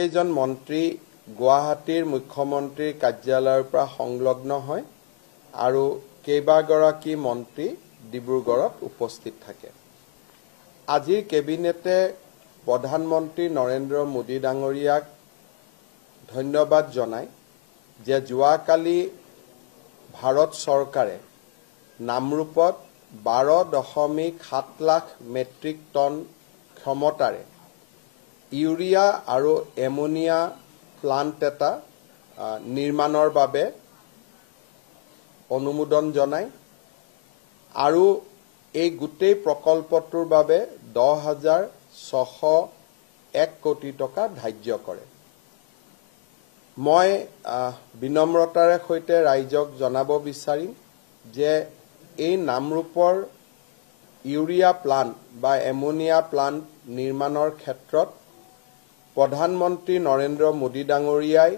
কেইজন মন্ত্ৰী গুৱাহাটীৰ মুখ্যমন্ত্ৰীৰ কাৰ্যালয়ৰ পৰা সংলগ্ন হয় আৰু কেইবাগৰাকী মন্ত্ৰী ডিব্ৰুগড়ত উপস্থিত থাকে। আজিৰ কেবিনেটে প্ৰধানমন্ত্ৰী নৰেন্দ্ৰ মোদী ডাঙৰীয়াক ধন্যবাদ জনায় যে যোৱাকালি ভাৰত চৰকাৰে নামৰূপত 12.7 লাখ মেট্ৰিক টন ক্ষমতাৰে ইউৰিয়া আৰু এমোনিয়া প্লান্ট এটা নিৰ্মাণৰ বাবে অনুমোদন জনায় আৰু এই গোটেই প্ৰকল্পটোৰ বাবে 10,601 কোটি টকা ধাৰ্য কৰে। মই বিনম্ৰতাৰে সৈতে ৰাইজক জনাব বিচাৰিম যে এই নামৰূপৰ ইউৰিয়া প্লান্ট বা এমোনিয়া প্লান্ট নিৰ্মাণৰ ক্ষেত্ৰত প্ৰধানমন্ত্ৰী নৰেন্দ্ৰ মোদী ডাঙৰীয়াই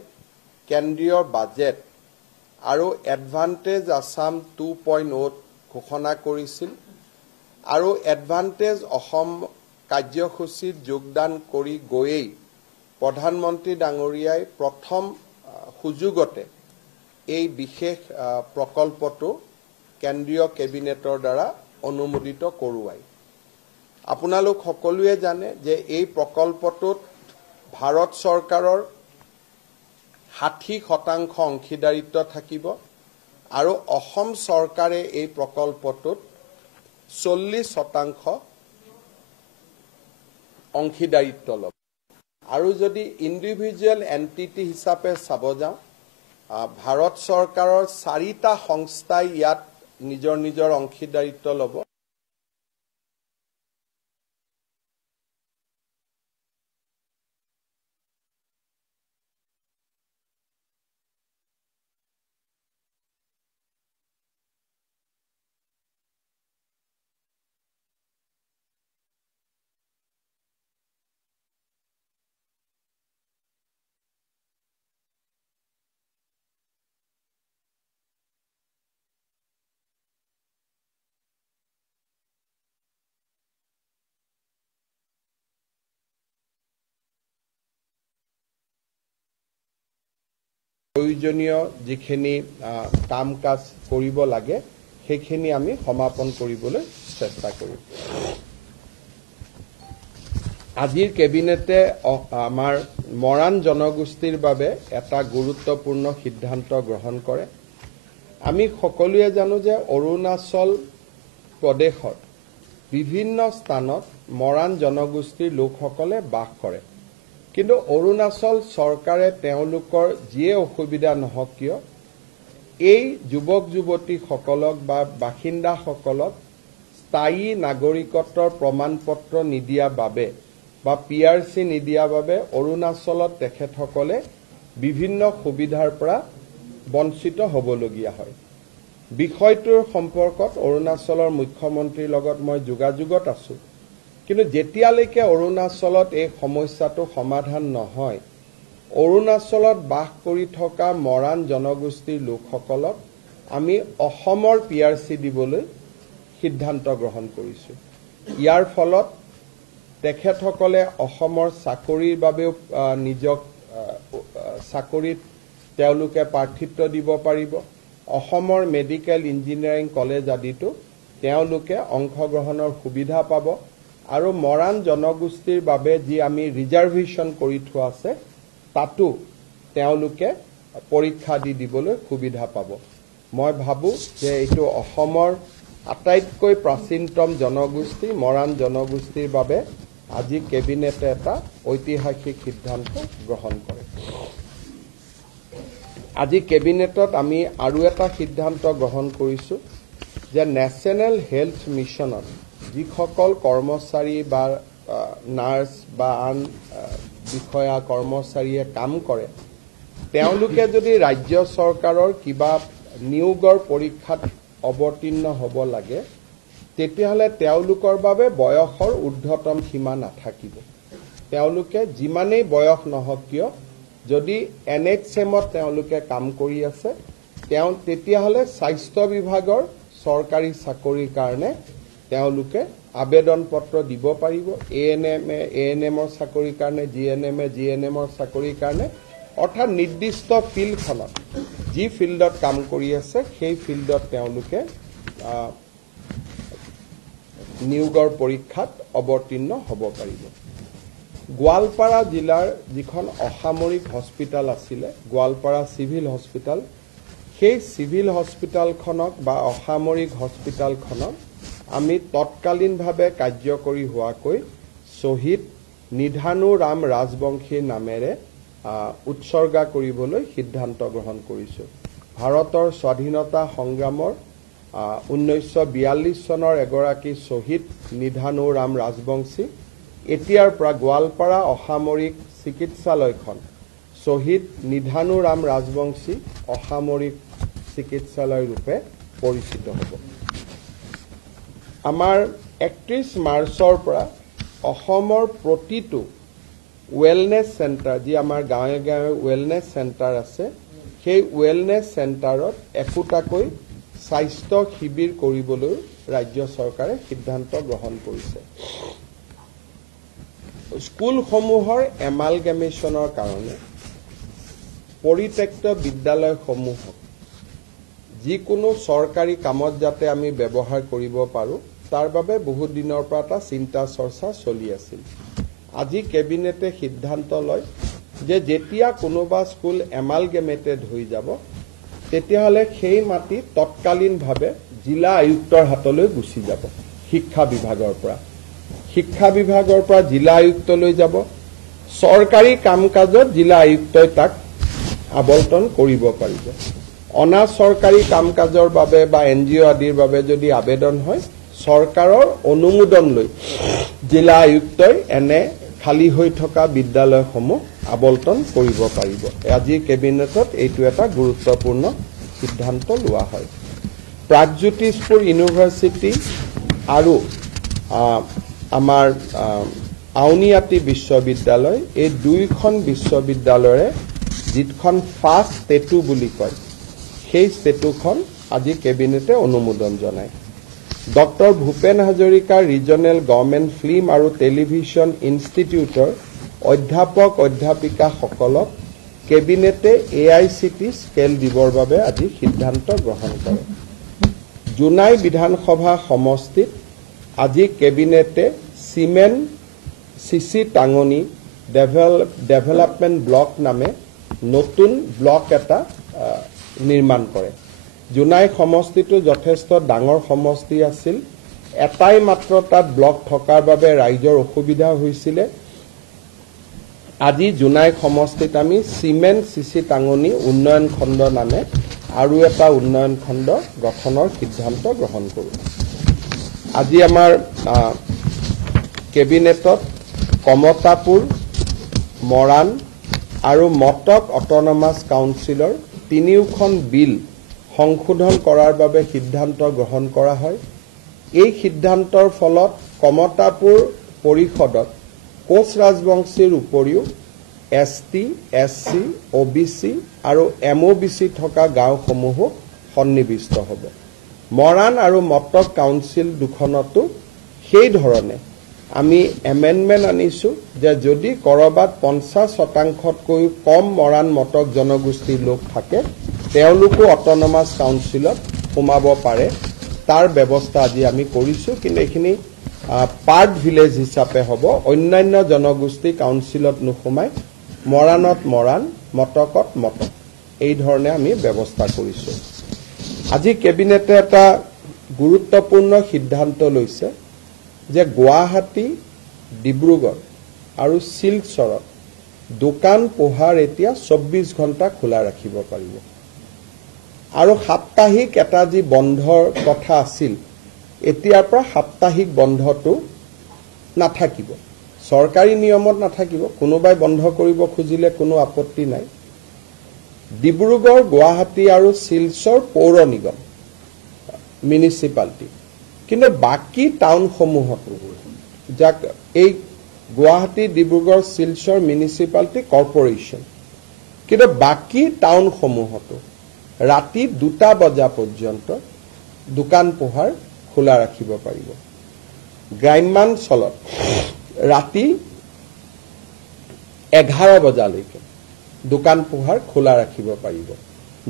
কেন্দ্ৰীয় বাজেট আৰু এডভান্টেজ আসাম 2.0 ঘোষণা কৰিছিল আৰু এডভান্টেজ অসম কাৰ্যসূচীত যোগদান কৰি গৈয়েই প্ৰধানমন্ত্ৰী ডাঙৰীয়াই প্ৰথম সুযোগতে এই বিশেষ প্ৰকল্পটো কেন্দ্ৰীয় কেবিনেটৰ দ্বাৰা অনুমোদিত কৰোৱায়। আপোনালোক সকলোৱে জানে যে এই প্ৰকল্পটোত ভাৰত চৰকাৰৰ 60% অংশীদাৰিত্ব থাকিব আৰু অসম চৰকাৰে এই প্ৰকল্পটোত 40% অংশীদাৰিত্ব ল'ব। আৰু যদি ইণ্ডিভিজুৱেল এণ্টিটি হিচাপে চাব যাওঁ, ভাৰত চৰকাৰৰ 4টা সংস্থাই ইয়াত নিজৰ নিজৰ অংশীদাৰিত্ব ল'ব। প্ৰয়োজনীয় যিখিনি কাম কাজ কৰিব লাগে সেইখিনি আমি সমাপন কৰিবলৈ চেষ্টা কৰিম। আজিৰ কেবিনেটে আমাৰ মৰাণ জনগোষ্ঠীৰ বাবে এটা গুৰুত্বপূৰ্ণ সিদ্ধান্ত গ্ৰহণ কৰে। আমি সকলোৱে জানো যে অৰুণাচল প্ৰদেশৰ বিভিন্ন স্থানত মৰাণ জনগোষ্ঠীৰ লোকসকলে বাস কৰে, কিন্তু অৰুণাচল চৰকাৰে তেওঁলোকৰ যিয়ে অসুবিধা নহওক কিয় এই যুৱক যুৱতীসকলক বা বাসিন্দাসকলক স্থায়ী নাগৰিকত্বৰ প্ৰমাণপত্ৰ নিদিয়া বাবে বা PRC নিদিয়া বাবে অৰুণাচলত তেখেতসকলে বিভিন্ন সুবিধাৰ পৰা বঞ্চিত হ'বলগীয়া হয়। বিষয়টোৰ সম্পৰ্কত অৰুণাচলৰ মুখ্যমন্ত্ৰীৰ লগত মই যোগাযোগত আছো, কিন্তু যেতিয়ালৈকে অৰুণাচলত এই সমস্যাটো সমাধান নহয়, অৰুণাচলত বাস কৰি থকা মৰাণ জনগোষ্ঠীৰ লোকসকলক আমি অসমৰ PRC দিবলৈ সিদ্ধান্ত গ্ৰহণ কৰিছো। ইয়াৰ ফলত তেখেতসকলে অসমৰ চাকৰিৰ বাবেও নিজক চাকৰিত তেওঁলোকে প্ৰাৰ্থিত্ব দিব পাৰিব। অসমৰ মেডিকেল ইঞ্জিনিয়াৰিং কলেজ আদিতো তেওঁলোকে অংশগ্ৰহণৰ সুবিধা পাব আৰু মৰাণ জনগোষ্ঠীৰ বাবে যি আমি ৰিজাৰ্ভেশ্যন কৰি থোৱা আছে তাতো তেওঁলোকে পৰীক্ষা দিবলৈ সুবিধা পাব। মই ভাবোঁ যে এইটো অসমৰ আটাইতকৈ প্ৰাচীনতম জনগোষ্ঠী মৰাণ জনগোষ্ঠীৰ বাবে আজি কেবিনেটে এটা ঐতিহাসিক সিদ্ধান্ত গ্ৰহণ কৰে। আজি কেবিনেটত আমি আৰু এটা সিদ্ধান্ত গ্ৰহণ কৰিছোঁ যে নেশ্যনেল হেল্থ মিছনত যিসকল কৰ্মচাৰী বা নাৰ্ছ বা আন বিষয়া কৰ্মচাৰীয়ে কাম কৰে, তেওঁলোকে যদি ৰাজ্য চৰকাৰৰ কিবা নিয়োগৰ পৰীক্ষাত অৱতীৰ্ণ হ'ব লাগে, তেতিয়াহ'লে তেওঁলোকৰ বাবে বয়সৰ ঊৰ্ধ্বতম সীমা নাথাকিব। তেওঁলোকে যিমানেই বয়স নহওক কিয় যদি NHMত তেওঁলোকে কাম কৰি আছে, তেতিয়াহ'লে স্বাস্থ্য বিভাগৰ চৰকাৰী চাকৰিৰ কাৰণে তেওঁলোকে আবেদন পত্ৰ দিব পাৰিব এএনএমৰ চাকৰিৰ কাৰণে জিএনএমৰ চাকৰিৰ কাৰণে অৰ্থাৎ নিৰ্দিষ্ট ফিল্ডখনত যি ফিল্ডত কাম কৰি আছে সেই ফিল্ডত তেওঁলোকে নিয়োগৰ পৰীক্ষাত অৱতীৰ্ণ হ'ব পাৰিব গোৱালপাৰা জিলাৰ যিখন অসামৰিক হস্পিটাল আছিলে গোৱালপাৰা সিভিল হস্পিটাল সেই সিভিল হস্পিটালখনক বা অসামৰিক হস্পিটালখনক আমি তৎকালীনভাৱে কাৰ্যকৰী হোৱাকৈ শ্বহীদ নিধানু ৰাম ৰাজবংশীৰ নামেৰে উৎসৰ্গা কৰিবলৈ সিদ্ধান্ত গ্ৰহণ কৰিছো ভাৰতৰ স্বাধীনতা সংগ্ৰামৰ 1942 চনৰ এগৰাকী শ্বহীদ নিধানু ৰাম ৰাজবংশী এতিয়াৰ পৰা গোৱালপাৰা অসামৰিক চিকিৎসালয়খন শ্বহীদ নিধানু ৰাম ৰাজবংশী অসামৰিক চিকিৎসালয় ৰূপে পৰিচিত হ'ব আমাৰ 31 মাৰ্চৰ পৰা অসমৰ প্ৰতিটো ৱেলনেছ চেণ্টাৰ যি আমাৰ গাঁৱে গাঁৱে ৱেলনেছ চেণ্টাৰ আছে সেই ৱেলনেছ চেণ্টাৰত একোটাকৈ স্বাস্থ্য শিবিৰ কৰিবলৈ ৰাজ্য চৰকাৰে সিদ্ধান্ত গ্ৰহণ কৰিছে স্কুলসমূহৰ এমালগেমেশ্যনৰ কাৰণে পৰিত্যক্ত বিদ্যালয়সমূহক যিকোনো চৰকাৰী কামত যাতে আমি ব্যৱহাৰ কৰিব পাৰোঁ তাৰ বাবে বহু দিনৰ পৰা এটা চিন্তা চৰ্চা চলি আছিল আজি কেবিনেটে সিদ্ধান্ত লয় যে যেতিয়া কোনোবা স্কুল এমালগেমেটেড হৈ যাব তেতিয়াহ'লে সেই মাটি তৎকালীনভাৱে জিলা আয়ুক্তৰ হাতলৈ গুচি যাব শিক্ষা বিভাগৰ পৰা জিলা আয়ুক্তলৈ যাব চৰকাৰী কাম-কাজত জিলা আয়ুক্তই তাক আবণ্টন কৰিব পাৰিব অনা চৰকাৰী কাম-কাজৰ বাবে বা এনজিঅ আদিৰ বাবে যদি আবেদন হয় চৰকাৰৰ অনুমোদন লৈ জিলা আয়ুক্তই এনে খালি হৈ থকা বিদ্যালয়সমূহ আবণ্টন কৰিব পাৰিব আজি কেবিনেটত এইটো এটা গুৰুত্বপূৰ্ণ সিদ্ধান্ত লোৱা হয় প্ৰাগজ্যোতিষপুৰ ইউনিভাৰ্চিটি আৰু আমাৰ আউনিআটি বিশ্ববিদ্যালয় এই দুইখন বিশ্ববিদ্যালয়ৰে যিখন ফাৰ্ষ্ট ষ্টেটু বুলি কয় সেই ষ্টেটুখন আজি কেবিনেটে অনুমোদন জনায় doctor Bhupen Hazarika regional government film আৰু টেলিভিছন ইনষ্টিটিউটৰ অধ্যাপক-অধ্যাপিকাসকলক কেবিনেটে AICT স্কেল দিবৰ বাবে আজি সিদ্ধান্ত গ্ৰহণ কৰে জোনাই বিধানসভা সমষ্টিত আজি কেবিনেটে চিমেণ্ট চিচি টাঙনি ডেভেলপমেণ্ট ব্লক নামে নতুন ব্লক এটা নিৰ্মাণ কৰে জোনাই সমষ্টিটো যথেষ্ট ডাঙৰ সমষ্টি আছিল এটাই মাত্ৰ তাত ব্লক থকাৰ বাবে ৰাইজৰ অসুবিধা হৈছিল আজি জোনাই সমষ্টিত আমি চিমেণ্ট চিচি টাঙনি উন্নয়ন খণ্ড নামে আৰু এটা উন্নয়ন খণ্ড গঠনৰ সিদ্ধান্ত গ্ৰহণ কৰোঁ আজি আমাৰ কেবিনেটত কমতাপুৰ মৰাণ আৰু মটক অট'নমাছ কাউন্সিলৰ তিনিওখন বিল সংশোধন কৰাৰ বাবে সিদ্ধান্ত গ্ৰহণ কৰা হয় এই সিদ্ধান্তৰ ফলত কমতাপুৰ পৰিষদত কোচ ৰাজবংশীৰ উপৰিও ST, SC, OBC আৰু MOBC থকা গাঁওসমূহো সন্নিৱিষ্ট হ'ব মৰাণ আৰু মটক কাউন্সিল দুখনতো সেই ধৰণে আমি এমেণ্ডমেণ্ট আনিছো যে যদি কৰবাত 50%তকৈ কম মৰাণ মটক জনগোষ্ঠীৰ লোক থাকে তেওঁলোকো অট'নমাছ কাউন্সিলত সোমাব পাৰে তাৰ ব্যৱস্থা আজি আমি কৰিছো কিন্তু এইখিনি পাৰ্ট ভিলেজ হিচাপে হ'ব অন্যান্য জনগোষ্ঠী কাউন্সিলত নোসোমাই মৰাণত মৰাণ মটকত মটক এই ধৰণে আমি ব্যৱস্থা কৰিছো আজি কেবিনেটে এটা গুৰুত্বপূৰ্ণ সিদ্ধান্ত লৈছে যে গুৱাহাটী ডিব্ৰুগড় আৰু শিলচৰত দোকান পোহাৰ এতিয়া 24 ঘণ্টা খোলা ৰাখিব পাৰিব আৰু সাপ্তাহিক এটা যি বন্ধৰ কথা আছিল এতিয়াৰ পৰা সাপ্তাহিক বন্ধটো নাথাকিব চৰকাৰী নিয়মত নাথাকিব কোনোবাই বন্ধ কৰিব খুজিলে কোনো আপত্তি নাই ডিব্ৰুগড় গুৱাহাটী আৰু শিলচৰ পৌৰ নিগম মিউনিচিপালিটি কিন্তু বাকি টাউনসমূহত যাক এই গুৱাহাটী ডিব্ৰুগড় শিলচৰ মিউনিচিপালিটি কৰ্পোৰেশ্যন কিন্তু বাকি টাউনসমূহতো ৰাতি 2টা বজা পৰ্যন্ত দোকান পোহাৰ খোলা ৰাখিব পাৰিব গ্ৰাম্যাঞ্চলত ৰাতি 11 বজালৈকে দোকান পোহাৰ খোলা ৰাখিব পাৰিব,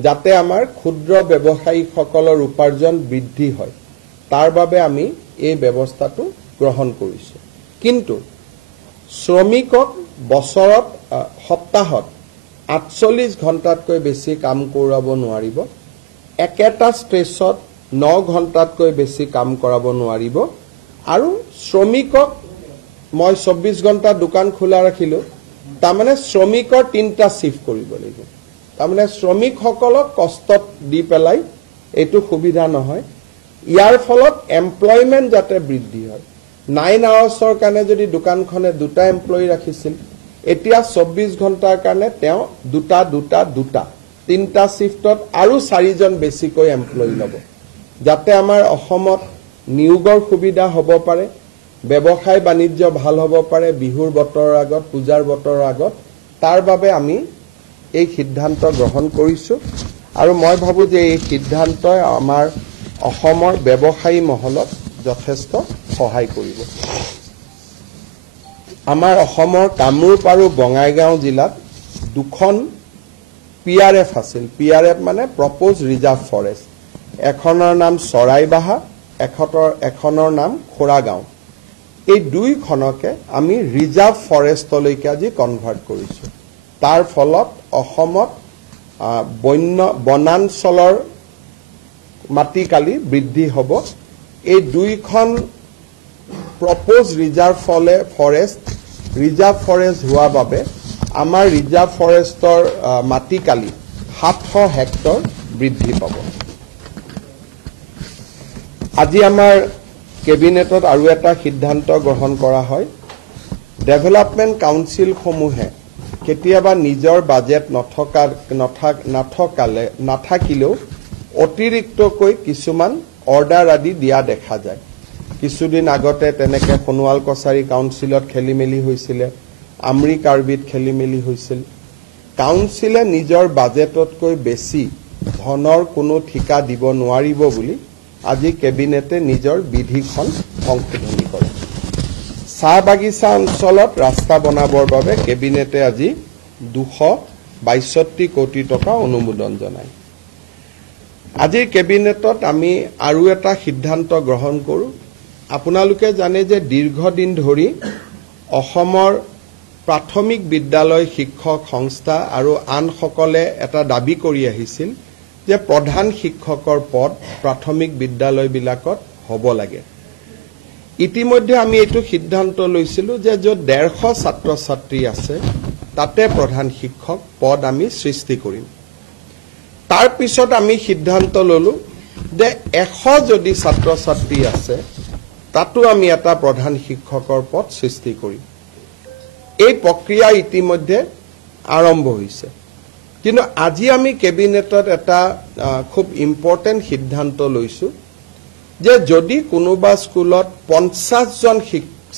যাতে আমাৰ ক্ষুদ্ৰ ব্যৱসায়ীসকলৰ উপাৰ্জন বৃদ্ধি হয়। তাৰ বাবে আমি এই ব্যৱস্থাটো গ্ৰহণ কৰিছোঁ। কিন্তু শ্ৰমিকক বছৰত সপ্তাহত 48 ঘণ্টাতকৈ বেছি কাম কৰাব নোৱাৰিব, একেটা ষ্ট্ৰেচত 9 ঘণ্টাতকৈ বেছি কাম কৰাব নোৱাৰিব। আৰু শ্ৰমিকক মই 24 ঘণ্টা দোকান খোলা ৰাখিলোঁ, তাৰমানে শ্ৰমিকৰ 3টা শিফ্ট কৰিব লাগিব। তাৰমানে শ্ৰমিকসকলক কষ্টত দি পেলাই এইটো সুবিধা নহয়। ইয়াৰ ফলত এমপ্লয়মেণ্ট যাতে বৃদ্ধি হয়। 9 আৱাৰ্ছৰ কাৰণে যদি দোকানখনে 2টা এমপ্লয়ী ৰাখিছিল, এতিয়া 24 ঘণ্টাৰ কাৰণে তেওঁ 2টা 3টা শিফ্টত আৰু 4জন বেছিকৈ এমপ্লয়ী ল'ব, যাতে আমাৰ অসমত নিয়োগৰ সুবিধা হ'ব পাৰে, ব্যৱসায় বাণিজ্য ভাল হ'ব পাৰে বিহুৰ বতৰৰ আগত, পূজাৰ বতৰৰ আগত। তাৰ বাবে আমি এই সিদ্ধান্ত গ্ৰহণ কৰিছোঁ আৰু মই ভাবোঁ যে এই সিদ্ধান্তই আমাৰ অসমৰ ব্যৱসায়ী মহলক যথেষ্ট সহায় কৰিব। আমাৰ অসমৰ কামৰূপ আৰু বঙাইগাঁও জিলাত 2খন PRF আছিল। PRF মানে প্ৰপ'জ ৰিজাৰ্ভ ফৰেষ্ট। এখনৰ নাম চৰাইবাহা, এখনৰ নাম খোৰাগাঁও। এই 2খনকে আমি ৰিজাৰ্ভ ফৰেষ্টলৈকে আজি কনভাৰ্ট কৰিছোঁ। তাৰ ফলত অসমত বনাঞ্চলৰ মাটিকালি বৃদ্ধি হ'ব। এই 2খন প্ৰপ'জ ৰিজাৰ্ভ ফৰেষ্ট হোৱাৰ বাবে আমাৰ ৰিজাৰ্ভ ফৰেষ্টৰ মাটিকালি 700 হেক্টৰ বৃদ্ধি পাব। আজি আমাৰ কেবিনেটত আৰু এটা সিদ্ধান্ত গ্ৰহণ কৰা হয়। ডেভেলপমেণ্ট কাউন্সিলসমূহে কেতিয়াবা নিজৰ বাজেট নাথাকিলেও অতিৰিক্তকৈ কিছুমান অৰ্ডাৰ আদি দিয়া দেখা যায়। কিছুদিন আগতে তেনেকৈ সোণোৱাল কছাৰী কাউন্সিলত খেলি মেলি হৈছিলে, আমৰি কাৰ্বিত খেলি মেলি হৈছিল। কাউন্সিলে নিজৰ বাজেটতকৈ বেছি ধনৰ কোনো ঠিকা দিব নোৱাৰিব বুলি আজি কেবিনেটে নিজৰ বিধিখন সংশোধনী কৰে। চাহ বাগিচা অঞ্চলত ৰাস্তা বনাবৰ বাবে কেবিনেটে আজি 262 কোটি টকা অনুমোদন জনায়। আজিৰ কেবিনেটত আমি আৰু এটা সিদ্ধান্ত গ্ৰহণ কৰোঁ। আপোনালোকে জানে যে দীৰ্ঘদিন ধৰি অসমৰ প্ৰাথমিক বিদ্যালয় শিক্ষক সংস্থা আৰু আনসকলে এটা দাবী কৰি আহিছিল যে প্ৰধান শিক্ষকৰ পদ প্ৰাথমিক বিদ্যালয়বিলাকত হ'ব লাগে। ইতিমধ্যে আমি এইটো সিদ্ধান্ত লৈছিলোঁ যে য'ত 150 ছাত্ৰ ছাত্ৰী আছে তাতে প্ৰধান শিক্ষক পদ আমি সৃষ্টি কৰিম। তাৰ পিছত আমি সিদ্ধান্ত ল'লোঁ যে 100 যদি ছাত্ৰ ছাত্ৰী আছে তাতো আমি এটা প্ৰধান শিক্ষকৰ পদ সৃষ্টি কৰিম। এই প্ৰক্ৰিয়া ইতিমধ্যে আৰম্ভ হৈছে। কিন্তু আজি আমি কেবিনেটত এটা খুব ইম্পৰ্টেণ্ট সিদ্ধান্ত লৈছোঁ যে যদি কোনোবা স্কুলত 50 জন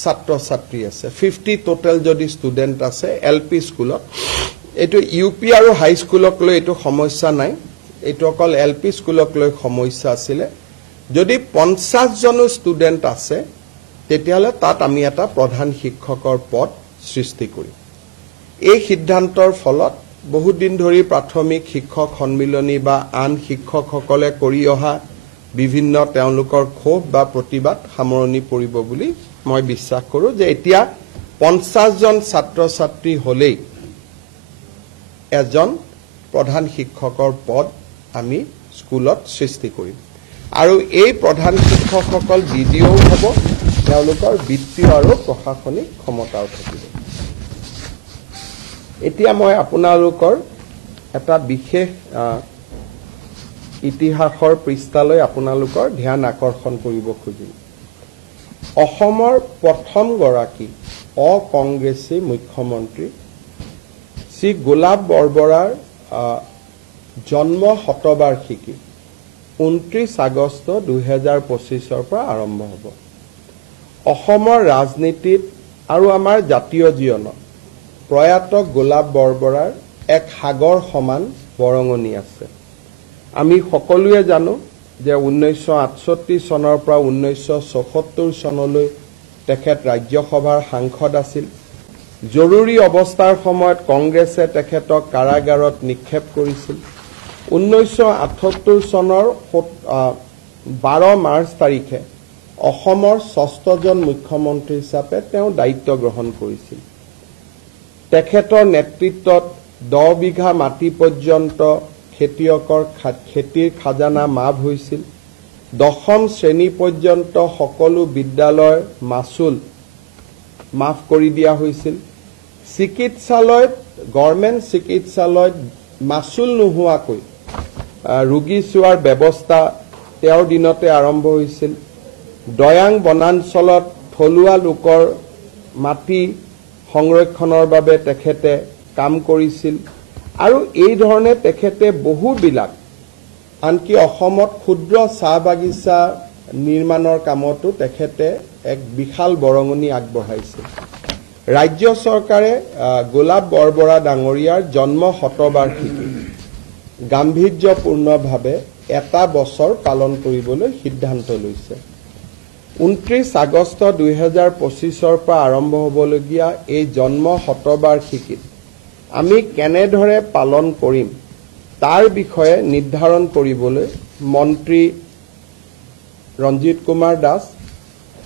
ছাত্ৰ ছাত্ৰী আছে, 50 টোটেল যদি ষ্টুডেণ্ট আছে LP স্কুলত, এইটো UP আৰু হাইস্কুলক লৈ এইটো সমস্যা নাই, এইটো অকল LP স্কুলক লৈ সমস্যা আছিলে। যদি 50 জনো ষ্টুডেণ্ট আছে তেতিয়াহ'লে তাত আমি এটা প্ৰধান শিক্ষকৰ পদ সৃষ্টি কৰিম। এই সিদ্ধান্তৰ ফলত বহুত দিন ধৰি প্ৰাথমিক শিক্ষক সন্মিলনী বা আন শিক্ষকসকলে কৰি অহা বিভিন্ন তেওঁলোকৰ ক্ষোভ বা প্ৰতিবাদ সামৰণি পৰিব বুলি মই বিশ্বাস কৰোঁ যে এতিয়া 50 জন ছাত্ৰ ছাত্ৰী হ'লেই এজন প্ৰধান শিক্ষকৰ পদ আমি স্কুলত সৃষ্টি কৰিম। আৰু এই প্ৰধান শিক্ষকসকল DDO হ'ব, তেওঁলোকৰ বিত্তীয় আৰু প্ৰশাসনিক ক্ষমতাও থাকিব। এতিয়া মই আপোনালোকৰ এটা বিশেষ ইতিহাসৰ পৃষ্ঠালৈ আপোনালোকৰ ধ্যান আকৰ্ষণ কৰিব খুজিম। অসমৰ প্ৰথমগৰাকী অকংগ্ৰেছী মুখ্যমন্ত্ৰী শ্ৰী গোলাপ বৰবৰাৰ জন্ম শতবাৰ্ষিকী 29 আগষ্ট 2025 পৰা আৰম্ভ হ'ব। অসমৰ ৰাজনীতিত আৰু আমাৰ জাতীয় জীৱনত প্ৰয়াত গোলাপ বৰবৰাৰ এক সাগৰ সমান বৰঙণি আছে। আমি সকলোৱে জানো যে 1968 চনৰ পৰা 1974 চনলৈ তেখেত ৰাজ্যসভাৰ সাংসদ আছিল। জৰুৰী অৱস্থাৰ সময়ত কংগ্ৰেছে তেখেতক কাৰাগাৰত নিক্ষেপ কৰিছিল। 1978 চনৰ 12 মাৰ্চ তাৰিখে অসমৰ 6জন মুখ্যমন্ত্ৰী হিচাপে তেওঁ দায়িত্ব গ্ৰহণ কৰিছিল। তেখেতৰ নেতৃত্বত 10 বিঘা মাটি পৰ্যন্ত খেতিয়কৰ খেতিৰ খাজানা মাফ হৈছিল। 10ম শ্ৰেণী পৰ্যন্ত সকলো বিদ্যালয়ৰ মাচুল মাফ কৰি দিয়া হৈছিল। চিকিৎসালয়ত গভৰ্ণমেণ্ট চিকিৎসালয়ত মাচুল নোহোৱাকৈ ৰোগী চোৱাৰ ব্যৱস্থা তেওঁৰ দিনতে আৰম্ভ হৈছিল। দয়াং বনাঞ্চলত থলুৱা লোকৰ মাটি সংৰক্ষণৰ বাবে তেখেতে কাম কৰিছিল আৰু এই ধৰণে তেখেতে বহুবিলাক আনকি অসমত ক্ষুদ্ৰ চাহ বাগিচা নিৰ্মাণৰ কামতো তেখেতে এক বিশাল বৰঙণি আগবঢ়াইছিল। ৰাজ্য চৰকাৰে গোলাপ বৰবৰা ডাঙৰীয়াৰ জন্ম শতবাৰ্ষিকী গাম্ভীৰ্যপূৰ্ণভাৱে এটা বছৰ পালন কৰিবলৈ সিদ্ধান্ত লৈছে। 29 আগষ্ট 2025 পৰা আৰম্ভ হ'বলগীয়া এই জন্ম শতবাৰ্ষিকীত আমি কেনেদৰে পালন কৰিম তাৰ বিষয়ে নিৰ্ধাৰণ কৰিবলৈ মন্ত্ৰী ৰঞ্জিত কুমাৰ দাস,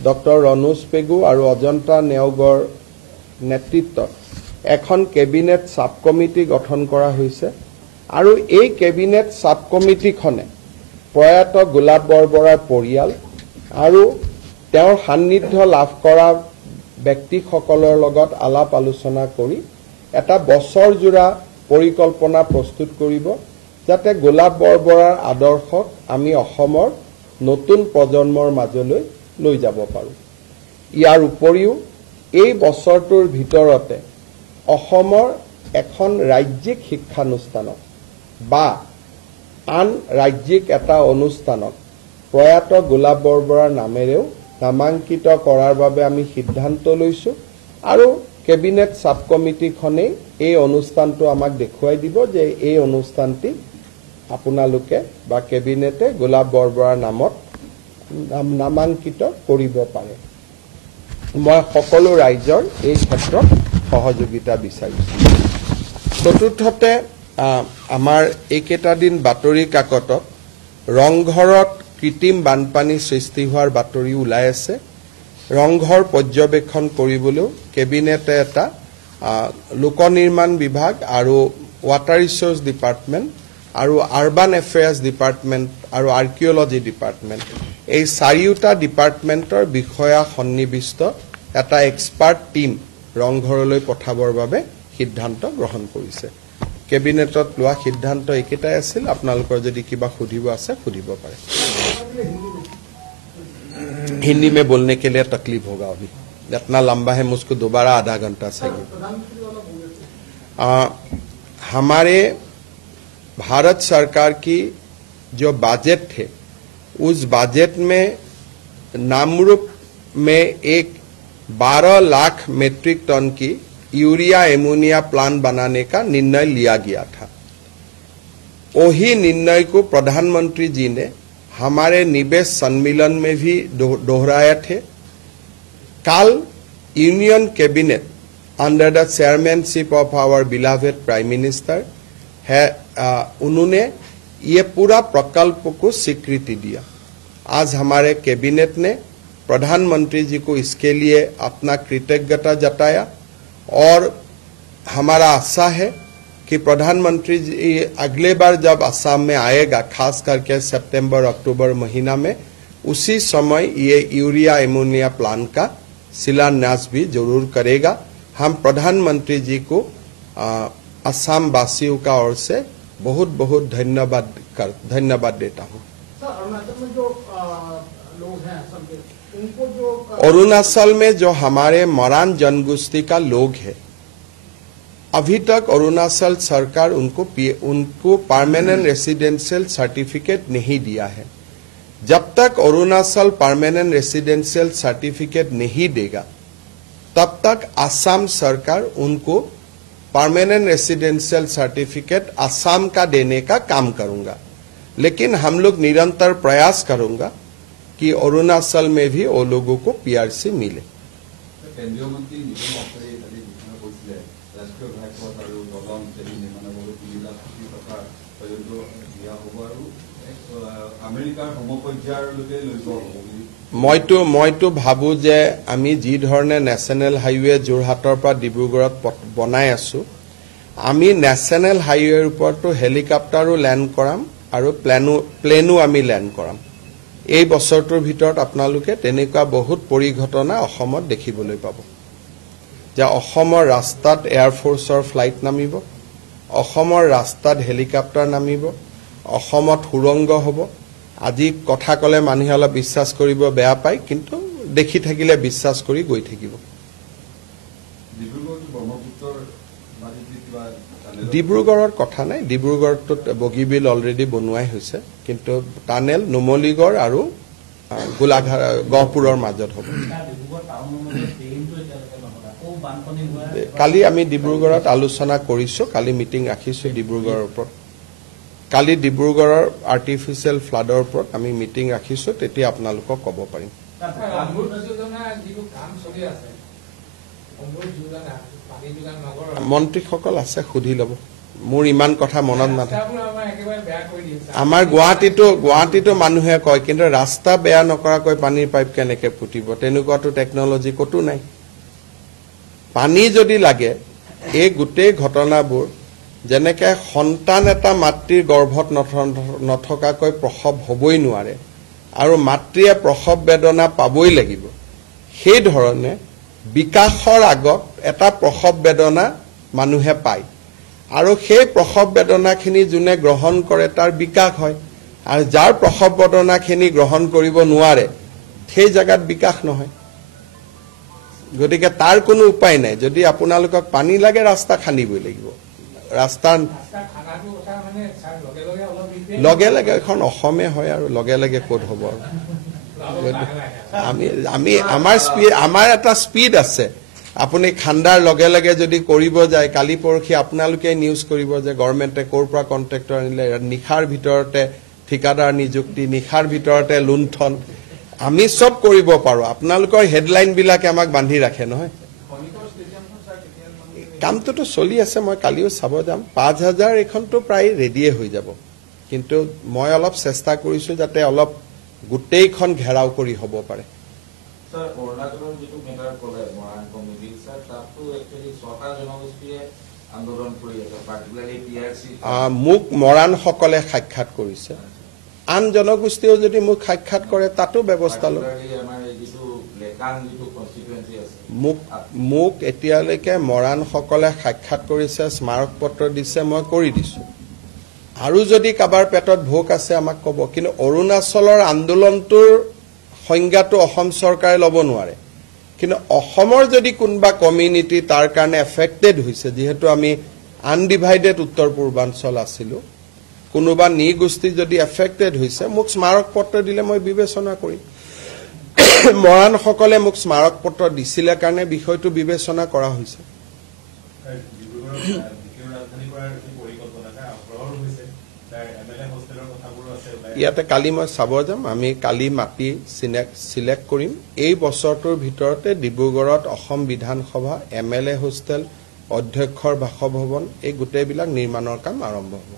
ডক্টৰ ৰণোজ পেগু আৰু অজন্তা নেওগৰ নেতৃত্বত এখন কেবিনেট সাব কমিটি গঠন কৰা হৈছে আৰু এই কেবিনেট সাব কমিটিখনে প্ৰয়াত গোলাপ বৰবৰাৰ পৰিয়াল আৰু তেওঁৰ সান্নিধ্য লাভ কৰা ব্যক্তিসকলৰ লগত আলাপ আলোচনা কৰি এটা বছৰজোৰা পৰিকল্পনা প্ৰস্তুত কৰিব যাতে গোলাপ বৰবৰাৰ আদৰ্শক আমি অসমৰ নতুন প্ৰজন্মৰ মাজলৈ লৈ যাব পাৰোঁ। ইয়াৰ উপৰিও এই বছৰটোৰ ভিতৰতে অসমৰ এখন ৰাজ্যিক শিক্ষানুষ্ঠানক বা আন ৰাজ্যিক এটা অনুষ্ঠানক প্ৰয়াত গোলাপ বৰবৰাৰ নামেৰেও নামাঙ্কিত কৰাৰ বাবে আমি সিদ্ধান্ত লৈছোঁ আৰু কেবিনেট সাব কমিটিখনে এই অনুষ্ঠানটো আমাক দেখুৱাই দিব যে এই অনুষ্ঠানটি আপোনালোকে বা কেবিনেটে গোলাপ বৰবৰাৰ নামত নামাঙ্কিত কৰিব পাৰে। মই সকলো ৰাইজৰ এই ক্ষেত্ৰত সহযোগিতা বিচাৰিছোঁ। চতুৰ্থতে আমাৰ এইকেইটা দিন বাতৰি কাকতত ৰংঘৰত কৃত্ৰিম বানপানী সৃষ্টি হোৱাৰ বাতৰি ওলাই আছে। ৰংঘৰ পৰ্যবেক্ষণ কৰিবলৈও কেবিনেটে এটা লোক নিৰ্মাণ বিভাগ আৰু ৱাটাৰ ৰিচোৰ্চ ডিপাৰ্টমেণ্ট আৰু আৰ্বান এফেয়াৰ্ছ ডিপাৰ্টমেণ্ট আৰু আৰ্কিঅলজি ডিপাৰ্টমেণ্ট এই চাৰিওটা ডিপাৰ্টমেণ্টৰ বিষয়া সন্নিবিষ্ট এটা এক্সপাৰ্ট টিম ৰংঘৰলৈ পঠাবৰ বাবে সিদ্ধান্ত গ্ৰহণ কৰিছে। কেবিনেটত লোৱা সিদ্ধান্ত একেটাই আছিল। আপোনালোকৰ যদি কিবা সুধিব আছে সুধিব পাৰে। हिंदी में बोलने के लिए तकलीफ होगा, अभी इतना लंबा है, मुझको दोबारा आधा घंटा चाहिए। हमारे भारत सरकार की जो बजट थे उस बजट में नामरूप में एक 12 लाख मेट्रिक टन की यूरिया एमोनिया प्लांट बनाने का निर्णय लिया गया था। वही निर्णय को प्रधानमंत्री जी ने हमारे निवेश सम्मेलन में भी दोहराए थे। कल union cabinet under the chairmanship of our beloved prime minister है, उन्होंने ये पूरा प्रकल्प को स्वीकृति दिया। आज हमारे कैबिनेट ने प्रधानमंत्री जी को इसके लिए अपना कृतज्ञता जताया और हमारा आशा है कि प्रधानमंत्री जी अगले बार जब असम में आएगा, खास करके सितंबर अक्टूबर महीना में, उसी समय ये यूरिया एमोनिया प्लांट का शिलान्यास भी जरूर करेगा। हम प्रधानमंत्री जी को असम वासियों का ओर से बहुत बहुत धन्यवाद देता हूँ। अरुणाचल में जो हमारे मरान जनगोष्ठी का लोग है, अभी तक अरुणाचल सरकार उनको परमानेंट रेसिडेंशियल सर्टिफिकेट नहीं दिया है। जब तक अरुणाचल परमानेंट रेसिडेंशियल सर्टिफिकेट नहीं देगा तब तक असम सरकार उनको परमानेंट रेसिडेंशियल सर्टिफिकेट असम का देने का काम करूंगा। लेकिन हम लोग निरंतर प्रयास करूंगा कि अरुणाचल में भी वो लोगों को पीआरसी मिले। কেন্দ্ৰীয় মন্ত্ৰী নিতিন গাডকাৰী আজি ঘোষণা কৰিছিলে ৰাষ্ট্ৰীয় ঘাইপথ আৰু দলং ইত্যাদি নিৰ্মাণৰ বাবে 3 লাখ কোটি টকা পৰ্যন্ত দিয়া হ'ব আৰু আমেৰিকাৰ সমপৰ্যায়লৈকে লৈ যোৱা হ'ব বুলি মইতো ভাবো যে আমি যি ধৰণে নেশ্যনেল হাইৱে যোৰহাটৰ পৰা ডিব্ৰুগড়ত বনাই আছো আমি নেশ্যনেল হাইৱেৰ ওপৰতো হেলিকপ্টাৰো লেণ্ড কৰাম আৰু প্লেনো আমি লেণ্ড কৰাম এই বছৰটোৰ ভিতৰত আপোনালোকে তেনেকুৱা বহুত পৰিঘটনা অসমত দেখিবলৈ পাব যে অসমৰ ৰাস্তাত এয়াৰফোৰ্চৰ ফ্লাইট নামিব অসমৰ ৰাস্তাত হেলিকপ্টাৰ নামিব অসমত সুৰংগ হ'ব আজি কথা কলে মানুহে অলপ বিশ্বাস কৰিব বেয়া পায় কিন্তু দেখি থাকিলে বিশ্বাস কৰি গৈ থাকিব ডিব্ৰুগড়ৰ কথা নাই ডিব্ৰুগড়ত বগীবিল অলৰেডি বনোৱাই হৈছে কিন্তু টানেল নুমলীগড় আৰু গহপুৰৰ মাজত হ'ব কালি আমি ডিব্ৰুগড়ত আলোচনা কৰিছো কালি মিটিং ৰাখিছো ডিব্ৰুগড়ৰ ওপৰত কালি ডিব্ৰুগড়ৰ আৰ্টিফিচিয়েল ফ্লাডৰ ওপৰত আমি মিটিং ৰাখিছো তেতিয়া আপোনালোকক ক'ব পাৰিম মন্ত্ৰীসকল আছে সুধি ল'ব মোৰ ইমান কথা মনত নাথাকে আমাৰ গুৱাহাটীতো মানুহে কয় কিন্তু ৰাস্তা বেয়া নকৰাকৈ পানীৰ পাইপ কেনেকে ফুটিব তেনেকুৱাটো টেকনলজি কতো নাই পানী যদি লাগে এই গোটেই ঘটনাবোৰ যেনেকে সন্তান এটা মাতৃৰ গৰ্ভত নথকাকৈ প্ৰসৱ হ'বই নোৱাৰে আৰু মাতৃয়ে প্ৰসৱ বেদনা পাবই লাগিব সেই ধৰণে বিকাশৰ আগত এটা প্ৰসৱ বেদনা মানুহে পায় আৰু সেই প্ৰসৱ বেদনাখিনি যোনে গ্ৰহণ কৰে তাৰ বিকাশ হয় আৰু যাৰ প্ৰসৱ বেদনাখিনি গ্ৰহণ কৰিব নোৱাৰে সেই জায়গাত বিকাশ নহয় গতিকে তাৰ কোনো উপায় নাই যদি আপোনালোকক পানী লাগে ৰাস্তা খান্দিবই লাগিব ৰাস্তা লগে লগে এখন অসমে হয় আৰু লগে লগে ক'ত হ'ব আৰু আমি আমাৰ এটা স্পীড আছে আপুনি খান্দাৰ লগে লগে যদি কৰিব যায় কালি পৰখি আপোনালোকে নিউজ কৰিব যে গভৰ্ণমেণ্টে ক'ৰ পৰা কণ্ট্ৰেক্টৰ আনিলে নিশাৰ ভিতৰতে ঠিকাদাৰ নিযুক্তি নিশাৰ ভিতৰতে লুণ্ঠন আমি চব কৰিব পাৰো আপোনালোকৰ হেডলাইন বিলাকে আমাক বান্ধি ৰাখে নহয় কামটোতো চলি আছে মই কালিও চাব যাম 5000 এখনতো প্ৰায় ৰেডিয়ে হৈ যাব কিন্তু মই অলপ চেষ্টা কৰিছো যাতে অলপ গোটেইখন ঘেৰাও কৰি হ'ব পাৰে স্যাৰ অৰুণাচলৰ যেটো মেটাৰ কলে মৰাণ কমিটি স্যাৰ তাতো একচুয়ালি ছটা জনগোষ্ঠীয়ে আন্দোলন কৰি আছে পাৰ্টিকুলাৰলি পিআৰসি মোক মৰাণ সকলে সাক্ষাৎ কৰিছে আন জনগোষ্ঠীও যদি মোক সাক্ষাৎ কৰে তাতো ব্যৱস্থা লয় আমাৰ যেটো লেকান যেটো কনস্টিটুৱেন্সি আছে মোক এতিয়ালৈকে মৰাণ সকলে সাক্ষাৎ কৰিছে স্মাৰক পত্ৰ দিছে মই কৰি দিছো আৰু যদি কাবাৰ পেটত ভোক আছে আমাক ক'ব কিন্তু অৰুণাচলৰ আন্দোলনটোৰ সংজ্ঞাটো অসম চৰকাৰে ল'ব নোৱাৰে কিন্তু অসমৰ যদি কোনবা কমিউনিটি তাৰ কাৰণে এফেক্টেড হৈছে যেহেতু আমি আনডিভাইডেড উত্তৰ পূৰ্বাঞ্চল আছিল কোনোবা নিগোষ্ঠী যদি এফেক্টেড হৈছে মোক স্মাৰক পত্ৰ দিলে মই বিবেচনা কৰিম মৰাণ সকলে মোক স্মাৰক পত্ৰ দিছিলে কাৰণে বিষয়টো বিবেচনা কৰা হৈছে ইয়াতে কালি মই চাব যাম আমি কালি মাটি সিলেক্ট কৰিম এই বছৰটোৰ ভিতৰতে ডিব্ৰুগড়ত অসম বিধানসভা এমএলএ হোষ্টেল অধ্যক্ষৰ বাসভৱন এই গোটেইবিলাক নিৰ্মাণৰ কাম আৰম্ভ হ'ব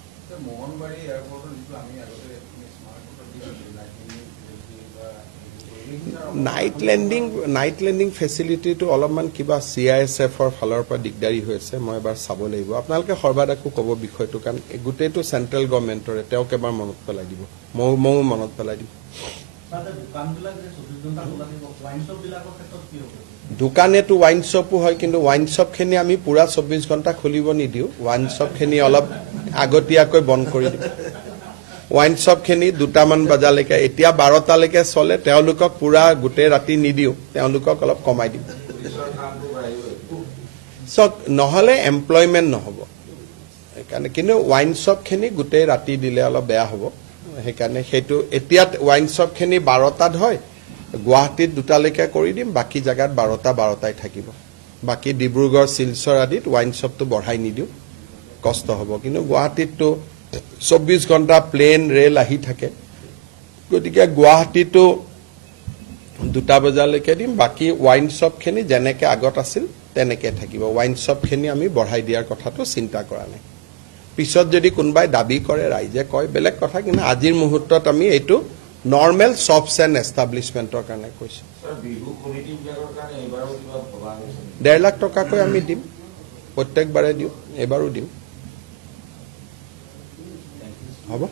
নাইট লেণ্ডিং ফেচিলিটিটো অলপমান কিবা CISFৰ ফালৰ পৰা দিগদাৰি হৈছে মই এবাৰ চাব লাগিব আপোনালোকে সৰ্বাধিকো ক'ব বিষয়টো কাৰণ গোটেইটো চেন্ট্ৰেল গভৰ্ণমেণ্টৰে তেওঁক এবাৰ মনত পেলাই দিব ময়ো মনত পেলাই দিম দোকানেতো ৱাইন শ্বপো হয় কিন্তু ৱাইন শ্বপখিনি আমি পুৰা 24 ঘণ্টা খুলিব নিদিও ৱাইন শ্বপখিনি অলপ আগতীয়াকৈ বন্ধ কৰি দিম ৱাইন শ্বপখিনি 2টামান বজালৈকে এতিয়া 12টালৈকে চলে তেওঁলোকক পুৰা গোটেই ৰাতি নিদিও তেওঁলোকক অলপ কমাই দিম সক নহলে এমপ্লয়মেন্ট নহব সেইকাৰণে কিন্তু ৱাইন শ্বপখিনি গোটেই ৰাতি দিলে অলপ বেয়া হ'ব সেইকাৰণে সেইটো এতিয়া ৱাইন শ্বপখিনি 12টাত হয় গুৱাহাটীত 2টালৈকে কৰি দিম বাকি জায়গাত 12টাই থাকিব বাকি ডিব্ৰুগড় শিলচৰ আদিত ৱাইন শ্বপটো বঢ়াই নিদিও কষ্ট হ'ব কিন্তু গুৱাহাটীতটো 24 ঘণ্টা প্লেন ৰেল আহি থাকে গতিকে গুৱাহাটীটো 2টা বজালৈকে দিম বাকি ওয়াইন শপখিনি যেনেকৈ আগত আছিল তেনেকৈ থাকিব ওয়াইন শপখিনি আমি বঢ়াই দিয়াৰ কথাটো চিন্তা কৰা নাই পিছত যদি কোনোবাই দাবী কৰে ৰাইজে কয় বেলেগ কথা কিন্তু আজিৰ মুহূৰ্তত আমি এইটো নৰ্মেল শপছ এণ্ড এষ্টাব্লিছমেণ্টৰ কাৰণে কৈছোঁ স্যাৰ বিহু কমিটিবিলাকৰ কাৰণে এইবাৰো কিবা ভবা হৈছে 1.5 লাখ টকাকৈ আমি দিম প্ৰত্যেকবাৰে দিওঁ এবাৰো দিম হ'ব